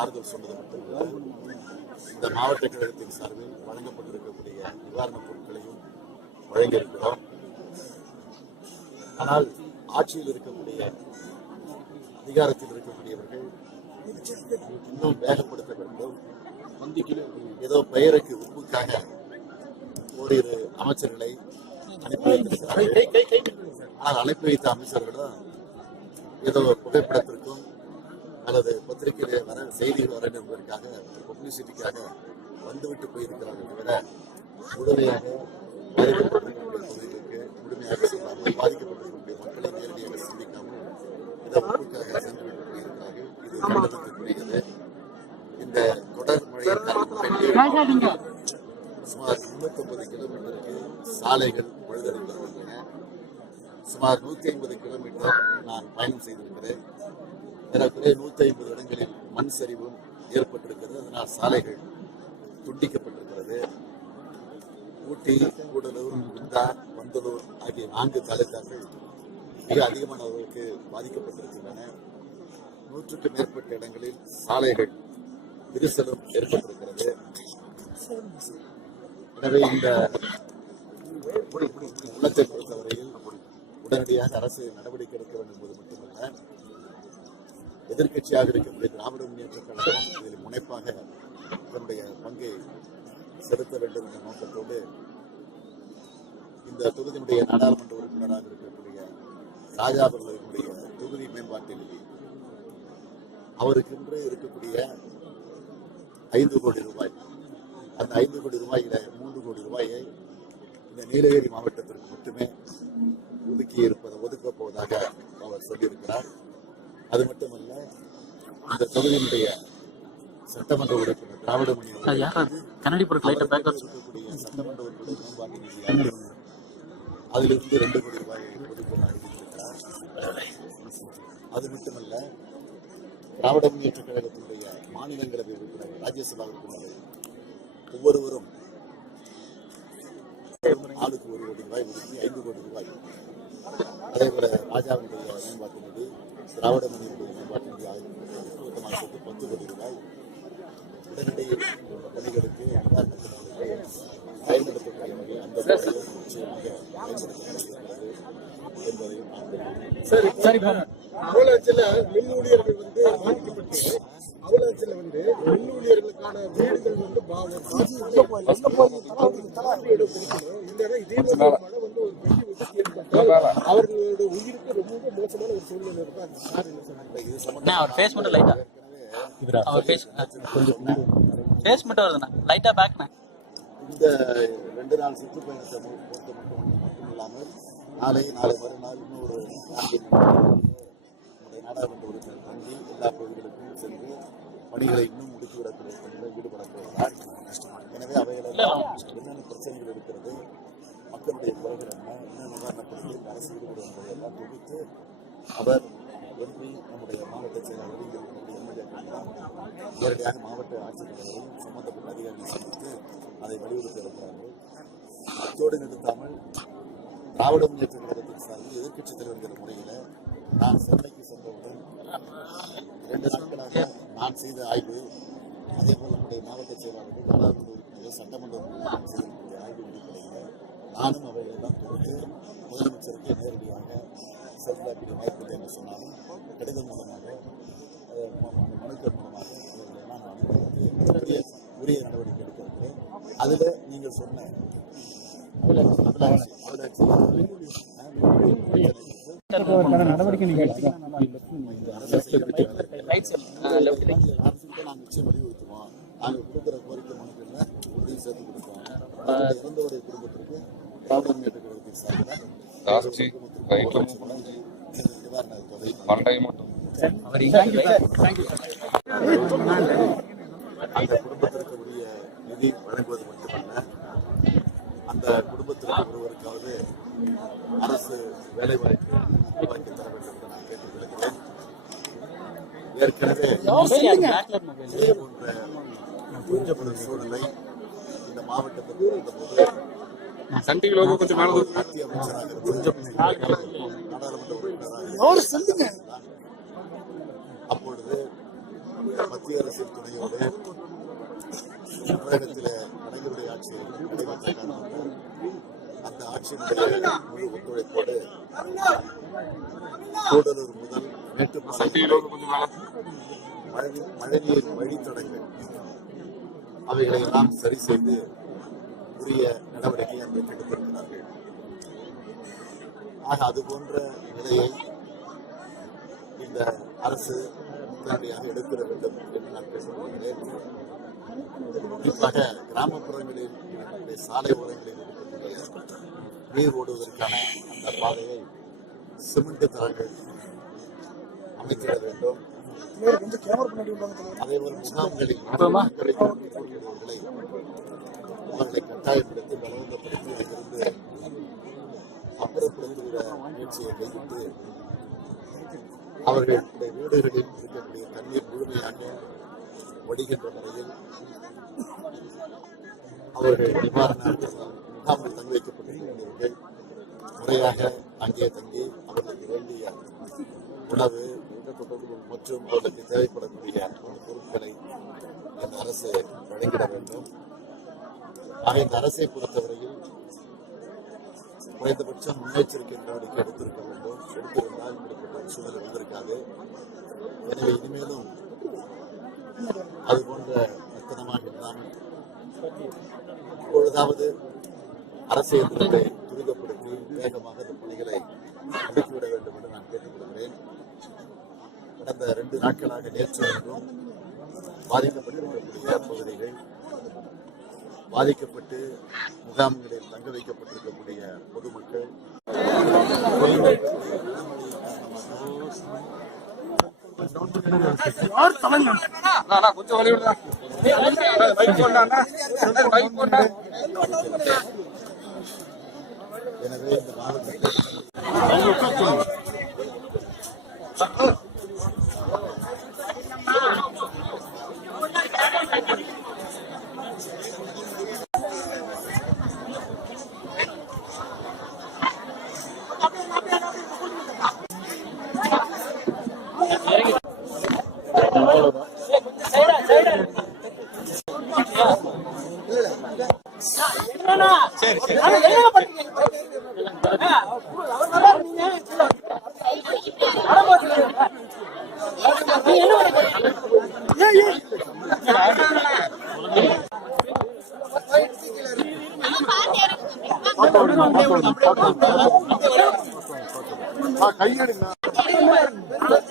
ஆறுதல் சொன்னது மட்டும் இந்த மாவட்ட கழகத்தின் சார்பில் வழங்கப்பட்டிருக்கக்கூடிய நிவாரணப் பொருட்களையும் வழங்கியிருக்கிறோம். ஆனால் ஆட்சியில் இருக்கக்கூடிய அதிகாரத்தில் இருக்கக்கூடியவர்கள் இன்னும் வேகப்படுத்த வேண்டும் ஏதோ பெயருக்கு உப்புக்காக ஓரிரு அமைச்சர்களை அனுப்பி வைத்திருக்கிறார்கள். ஆனால் அனுப்பி வைத்த அமைச்சர்களும் ஏதோ புகைப்படத்திற்கும் அல்லது பத்திரிகையிலே வர செய்திகள் வர என்பதற்காக பப்ளிசிட்டிக்காக வந்துவிட்டு போயிருக்கிறார்கள் தவிர முழுமையாக பாதிக்கப்பட்டிருக்கக்கூடிய பகுதிகளுக்கு முழுமையாக செல்லாமல் பாதிக்கப்பட்டிருக்கக்கூடிய மக்களை நேரடியாக சந்திக்காமல் இந்த ஒப்புக்காக சென்றுவிட்டு போயிருக்கிறார்கள். இது கண்டனத்துக்குரியது இந்த தொடர் மழை காரணமாக சுமார் 350 கிலோமீட்டருக்கு சாலைகள் பழுதடைந்து வருகின்றன. சுமார் 150 கிலோமீட்டர் நான் பயணம் செய்திருக்கிறேன். ஏறக்குறைய 150 இடங்களில் மண் சரிவும் ஏற்பட்டிருக்கிறது. அதனால் சாலைகள் துண்டிக்கப்பட்டிருக்கிறது. ஊட்டி கூடலூர் குந்தா பந்தலூர் ஆகிய நான்கு தாலுக்காக்கள் மிக அதிகமான அளவுக்கு பாதிக்கப்பட்டிருக்கின்றன. நூற்றுக்கு மேற்பட்ட இடங்களில் சாலைகள் விரிசலும் ஏற்பட்டிருக்கிறது. எனவே இந்த உள்ளத்தை பொறுத்தவரையில் உடனடியாக அரசு நடவடிக்கை எடுக்க வேண்டும் என்பது மட்டுமல்ல. எதிர்க்கட்சியாக இருக்கக்கூடிய திராவிட முன்னேற்ற கழகம் இதில் முனைப்பாக தன்னுடைய பங்கை செலுத்த வேண்டும் என்ற நோக்கத்தோடு இந்த தொகுதியினுடைய நாடாளுமன்ற உறுப்பினராக இருக்கக்கூடிய ராஜா அவர்களுடைய தொகுதி மேம்பாட்டு நிதி அவருக்கென்று இருக்கக்கூடிய ஐந்து கோடி ரூபாய் அந்த ஐந்து கோடி ரூபாயில மூன்று கோடி ரூபாயை இந்த நீலகிரி மாவட்டத்திற்கு மட்டுமே ஒதுக்கி இருப்பதை ஒதுக்கப் போவதாக அவர் சொல்லியிருக்கிறார். அது மட்டுமல்ல இந்த தொகுதியினுடைய சட்டமன்ற உறுப்பினர் திராவிட முன்னேற்ற? கண்ணாடி இருக்கக்கூடிய சட்டமன்ற உறுப்பினர் அதிலிருந்து ரெண்டு கோடி ரூபாயை ஒதுக்க அறிவித்திருக்கிறார் அது மட்டுமல்ல திராவிட முன்னேற்ற கழகத்தினுடைய மாநிலங்களவை உறுப்பினர் ராஜ்யசபா உறுப்பினர்கள் ஒவ்வொருவரும் ஆளுக்கு ஒரு கோடி ரூபாய் ஒதுக்கி ஐந்து கோடி ரூபாய். அதே போல ராஜாவினுடைய மேம்பாட்டு திராவிட முன்னேற்ற மேம்பாட்டு பத்து கோடி ரூபாய் உடனடி பணிகளுக்கு நிவாரணத்திற்கு பயன்படுத்தக்கூடிய வகையில் அந்த தொகையை நிச்சயமாக பயன்படுத்தப்படுகிறது என்பதையும் நான் தெரிவித்துக் சரி சரி. அவலாச்சில மின் ஊழியர்கள் வந்து பாதிக்கப்பட்டு அவலாச்சில வந்து மின் ஊழியர்களுக்கான வீடுகள் வந்து கொடுக்கணும் இல்லைன்னா இதே மாதிரி ஒரு மழை வந்து ஒரு பெரிய விபத்து ஏற்பட்டால் அவர்களோட உயிருக்கு மோசமான ஒரு சூழ்நிலை இருக்கும் அது சார் என்ன சொன்னாங்க இது அண்ணா அவர் ஃபேஸ் மட்டும் லைட்டா ஏற்கனவே அவர் ஃபேஸ் ஃபேஸ் மட்டும் வருதுண்ணா. லைட்டா பேக்ண்ணா இந்த ரெண்டு நாள் சுற்றுப்பயணத்தை பொறுத்த மட்டும் மட்டும் இல்லாமல் நாளை நாளை மறுநாள் இன்னொரு நான்கு நம்முடைய நாடாளுமன்ற உறுப்பினர் தங்கி எல்லா பகுதிகளுக்கும் சென்று பணிகளை இன்னும் முடித்துவிடக்கூடிய பணிகளில் ஈடுபட போகிறார். எனவே அவைகளெல்லாம் என்னென்ன பிரச்சனைகள் இருக்கிறது மக்களுடைய குறைகள் என்ன என்ன நிவாரணப் பணிகளில் அரசு ஈடுபடும் என்பதையெல்லாம் தொகுத்து அவர் எம்பி நம்முடைய மாவட்ட செயலாளர் இங்கே இருக்கக்கூடிய நேரடியாக மாவட்ட ஆட்சித்தலைவரையும் சம்பந்தப்பட்ட அதிகாரிகளை சந்தித்து அதை வலியுறுத்தி இருக்கிறார்கள். அத்தோடு நிறுத்தாமல் திராவிட முன்னேற்ற கழகத்தின் சார்பில் எதிர்கட்சித் தலைவர் என்கிற முறையில் நான் சென்னைக்கு சென்றவுடன் இரண்டு நாட்களாக நான் செய்த ஆய்வு அதே போல் நம்முடைய மாவட்ட செயலாளர்கள் நாடாளுமன்ற உறுப்பினர்கள் சட்டமன்ற உறுப்பினர்கள் செய்திருக்கக்கூடிய நானும் அவைகளெல்லாம் கொடுத்து முதலமைச்சருக்கு நேரடியாக செலுத்தக்கூடிய வாய்ப்பு இல்லை என்று சொன்னாலும் கடிதம் மூலமாக மனுக்கள் மூலமாக நான் அனுப்பி உரிய நடவடிக்கை எடுத்திருக்கிறேன். அதில் நீங்கள் சொன்ன நடவடிக்கை நாங்கள் நிச்சயம் வலியுறுத்துவோம். நாங்கள் கொடுக்குற கோரிக்கை மனுக்களில் உறுதியும் சேர்த்து கொடுப்போம். அவருடைய இறந்தவருடைய குடும்பத்திற்கு ஜாஸ்தி ரைட்டும் கழகத்தின் மண்டை மட்டும். அந்த குடும்பத்திற்கு உரிய நிதி வழங்குவது மட்டுமல்ல அந்த குடும்பத்திற்கு ஒருவருக்காவது அரசு வேலை வாய்ப்பு உருவாக்கி தர வேண்டும் என்று நான் கேட்டுக்கொள்கிறேன். ஏற்கனவே இதே போன்ற கொஞ்சப்படும் சூழ்நிலை இந்த மாவட்டத்தில் இருந்தபோது சன் டிவி லோகோ கொஞ்சம் மேல இருந்தார். அப்பொழுது மத்திய அரசின் துணையோடு தமிழகத்திலே கலைஞருடைய ஆட்சி நடைபெற்ற அந்த ஆட்சியினுடைய முழு ஒத்துழைப்போடு கூடலூர் முதல் மேட்டுப்பாளையம் கொஞ்சம் மழைநீர் வழித்தடங்கள் அவைகளை எல்லாம் சரி செய்து உரிய நடவடிக்கை அங்கு எடுத்திருக்கிறார்கள் ஆக அது போன்ற நிலையை இந்த அரசு உடனடியாக எடுத்திட வேண்டும் என்று நான் கேட்டுக்கொள்கிறேன். குறிப்பாக கிராமப்புறங்களில் சாலை ஓரங்களில் இருக்கக்கூடிய நீர் ஓடுவதற்கான அந்த பாதையை சிமெண்ட் தரங்கள் அமைத்திட வேண்டும். உள்ளவங்க அதேபோல் முகாம்களில் அவர்களை கட்டாயப்படுத்தி பலவந்தப்படுத்தி அங்கிருந்து அப்புறப்படுத்துகிற முயற்சியை கைவிட்டு அவர்களுடைய வீடுகளில் இருக்கக்கூடிய தண்ணீர் முழுமையாக வடிகின்ற முறையில் அவர்கள் நிவாரண முகாமில் தங்க வைக்கப்பட்டிருக்கக்கூடியவர்கள் முறையாக அங்கே தங்கி அவர்களுக்கு வேண்டிய உணவு மற்றும் அவர்களுக்கு தேவைப்படக்கூடிய பொருட்களை இந்த அரசு வழங்கிட வேண்டும். ஆக இந்த அரசை பொறுத்தவரையில் குறைந்தபட்சம் முன்னெச்சரிக்கை நடவடிக்கை எடுத்திருக்க வேண்டும். எடுத்திருந்தால் இப்படிப்பட்ட ஒரு சூழ்நிலை வந்திருக்காது. எனவே இனிமேலும் அது போன்ற மெத்தனமாக இல்லாமல் இப்பொழுதாவது அரசு இயந்திரத்தை துரிதப்படுத்தி வேகமாக இந்த பணிகளை முடுக்கிவிட வேண்டும் என்று நான் கேட்டுக்கொள்கிறேன். கடந்த ரெண்டு நாட்களாக நேற்று இன்றும் பாதிக்கப்பட்டிருக்கக்கூடிய பகுதிகள் பாதிக்கப்பட்டு முகாம்களில் தங்க வைக்கப்பட்டிருக்கக்கூடிய பொதுமக்கள் கொஞ்சம் எனவே இந்த மாவட்டத்தில் கையெடுங்க எல்லாத்துக்கும் இருக்குமா எல்லாத்துக்கும்